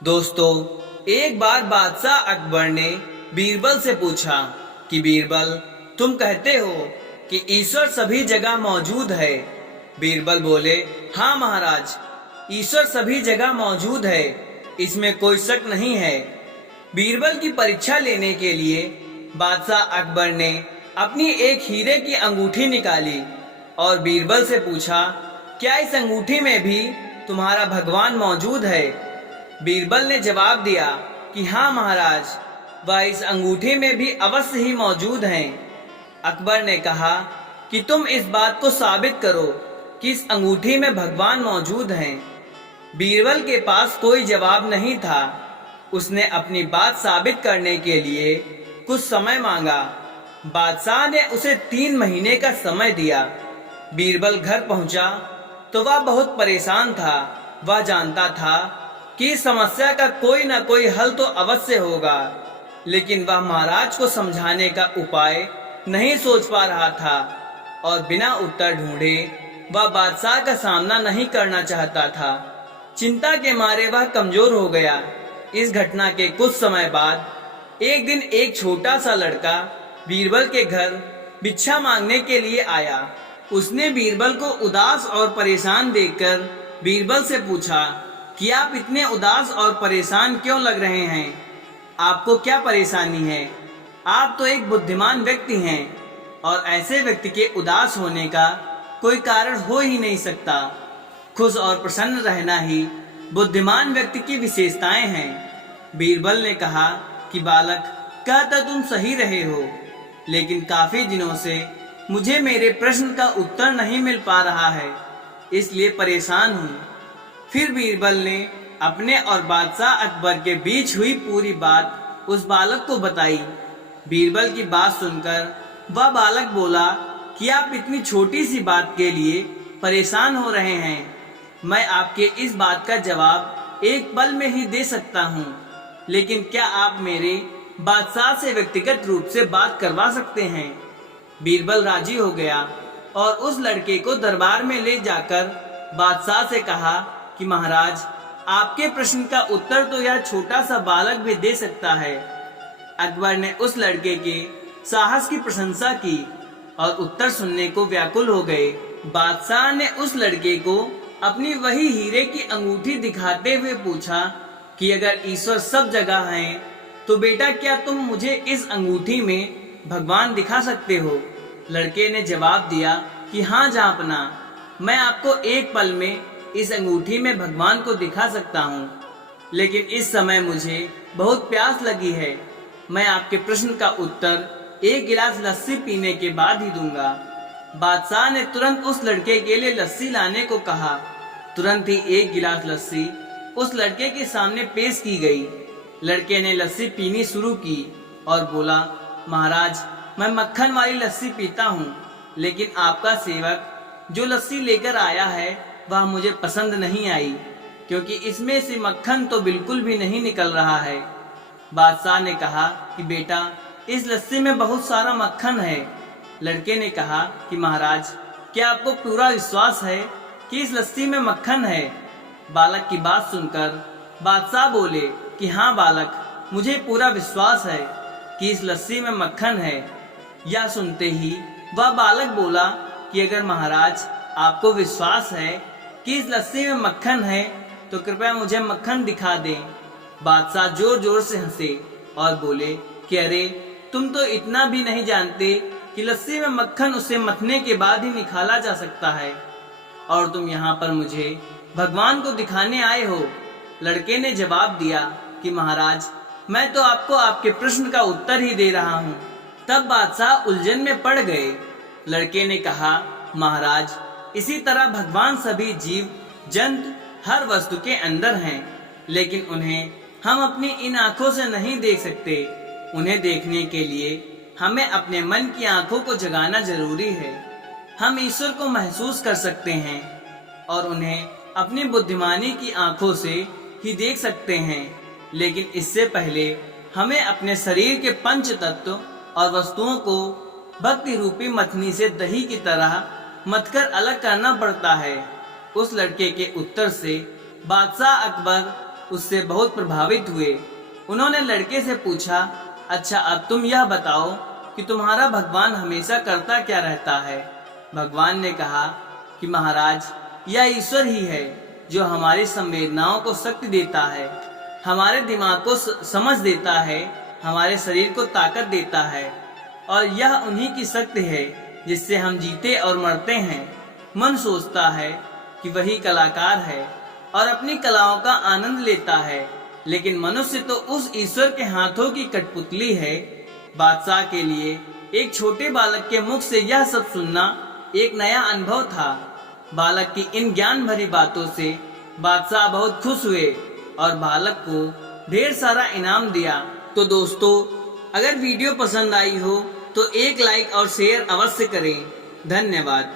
दोस्तों, एक बार बादशाह अकबर ने बीरबल से पूछा कि बीरबल, तुम कहते हो कि ईश्वर सभी जगह मौजूद है। बीरबल बोले, हाँ महाराज, ईश्वर सभी जगह मौजूद है, इसमें कोई शक नहीं है। बीरबल की परीक्षा लेने के लिए बादशाह अकबर ने अपनी एक हीरे की अंगूठी निकाली और बीरबल से पूछा, क्या इस अंगूठी में भी तुम्हारा भगवान मौजूद है? बीरबल ने जवाब दिया कि हाँ महाराज, वह इस अंगूठी में भी अवश्य ही मौजूद हैं। अकबर ने कहा कि तुम इस बात को साबित करो कि इस अंगूठी में भगवान मौजूद हैं। बीरबल के पास कोई जवाब नहीं था। उसने अपनी बात साबित करने के लिए कुछ समय मांगा। बादशाह ने उसे 3 महीने का समय दिया। बीरबल घर पहुंचा तो वह बहुत परेशान था। वह जानता था कि इस समस्या का कोई न कोई हल तो अवश्य होगा, लेकिन वह महाराज को समझाने का उपाय नहीं सोच पा रहा था और बिना उत्तर ढूंढे वह बादशाह का सामना नहीं करना चाहता था। चिंता के मारे वह कमजोर हो गया। इस घटना के कुछ समय बाद एक दिन एक छोटा सा लड़का बीरबल के घर भिक्षा मांगने के लिए आया। उसने बीरबल को उदास और परेशान देखकर बीरबल से पूछा कि आप इतने उदास और परेशान क्यों लग रहे हैं? आपको क्या परेशानी है? आप तो एक बुद्धिमान व्यक्ति हैं और ऐसे व्यक्ति के उदास होने का कोई कारण हो ही नहीं सकता। खुश और प्रसन्न रहना ही बुद्धिमान व्यक्ति की विशेषताएं हैं। बीरबल ने कहा कि बालक, कहता तुम सही रहे हो, लेकिन काफी दिनों से मुझे मेरे प्रश्न का उत्तर नहीं मिल पा रहा है, इसलिए परेशान हूँ। फिर बीरबल ने अपने और बादशाह अकबर के बीच हुई पूरी बात उस बालक को बताई। बीरबल की बात सुनकर वह बालक बोला कि आप इतनी छोटी सी बात के लिए परेशान हो रहे हैं। मैं आपके इस बात का जवाब एक पल में ही दे सकता हूँ, लेकिन क्या आप मेरे बादशाह से व्यक्तिगत रूप से बात करवा सकते हैं? बीरबल राजी हो गया और उस लड़के को दरबार में ले जाकर बादशाह से कहा कि महाराज, आपके प्रश्न का उत्तर तो यह छोटा सा बालक भी दे सकता है। अकबर ने उस लड़के के साहस की प्रशंसा की और उत्तर सुनने को व्याकुल हो गए। बादशाह ने उस लड़के को अपनी वही हीरे की अंगूठी दिखाते हुए पूछा कि अगर ईश्वर सब जगह है तो बेटा, क्या तुम मुझे इस अंगूठी में भगवान दिखा सकते हो? लड़के ने जवाब दिया कि हाँ जहाँपना, मैं आपको एक पल में इस अंगूठी में भगवान को दिखा सकता हूँ, लेकिन इस समय मुझे बहुत प्यास लगी है। मैं आपके प्रश्न का उत्तर एक गिलास लस्सी पीने के बाद ही दूंगा। बादशाह ने तुरंत उस लड़के के लिए लस्सी लाने को कहा। तुरंत ही एक गिलास लस्सी उस लड़के के सामने पेश की गई। लड़के ने लस्सी पीनी शुरू की और बोला, महाराज, मैं मक्खन वाली लस्सी पीता हूँ, लेकिन आपका सेवक जो लस्सी लेकर आया है वह मुझे पसंद नहीं आई, क्योंकि इसमें से मक्खन तो बिल्कुल भी नहीं निकल रहा है। बादशाह ने कहा कि बेटा, इस लस्सी में बहुत सारा मक्खन है। लड़के ने कहा कि महाराज, क्या आपको पूरा विश्वास है कि इस लस्सी में मक्खन है? बालक की बात सुनकर बादशाह बोले कि हाँ बालक, मुझे पूरा विश्वास है कि इस लस्सी में मक्खन है। यह सुनते ही वह बालक बोला कि अगर महाराज आपको विश्वास है कि इस लस्सी में मक्खन है तो कृपया मुझे मक्खन दिखा दें। बादशाह जोर जोर से हंसे और बोले कि अरे, तुम तो इतना भी नहीं जानते कि लस्सी में मक्खन उसे मथने के बाद ही निकाला जा सकता है, और तुम यहाँ पर मुझे भगवान को दिखाने आए हो। लड़के ने जवाब दिया कि महाराज, मैं तो आपको आपके प्रश्न का उत्तर ही दे रहा हूँ। तब बादशाह उलझन में पड़ गए। लड़के ने कहा, महाराज, इसी तरह भगवान सभी जीव जंतु हर वस्तु के अंदर हैं, लेकिन उन्हें हम अपनी इन आंखों से नहीं देख सकते। उन्हें देखने के लिए हमें अपने मन की आंखों को जगाना जरूरी है। हम ईश्वर को महसूस कर सकते हैं और उन्हें अपनी बुद्धिमानी की आंखों से ही देख सकते हैं, लेकिन इससे पहले हमें अपने शरीर के पंच तत्व और वस्तुओं को भक्ति रूपी मथनी से दही की तरह मथकर अलग करना पड़ता है। उस लड़के के उत्तर से बादशाह अकबर उससे बहुत प्रभावित हुए। उन्होंने लड़के से पूछा, अच्छा अब तुम यह बताओ कि तुम्हारा भगवान हमेशा करता क्या रहता है। भगवान ने कहा कि महाराज, यह ईश्वर ही है जो हमारी संवेदनाओं को शक्ति देता है, हमारे दिमाग को समझ देता है, हमारे शरीर को ताकत देता है, और यह उन्हीं की शक्ति है जिससे हम जीते और मरते हैं। मन सोचता है कि वही कलाकार है और अपनी कलाओं का आनंद लेता है, लेकिन मनुष्य तो उस ईश्वर के हाथों की कठपुतली है। बादशाह के लिए एक छोटे बालक के मुख से यह सब सुनना एक नया अनुभव था। बालक की इन ज्ञान भरी बातों से बादशाह बहुत खुश हुए और बालक को ढेर सारा इनाम दिया। तो दोस्तों, अगर वीडियो पसंद आई हो तो एक लाइक और शेयर अवश्य करें। धन्यवाद।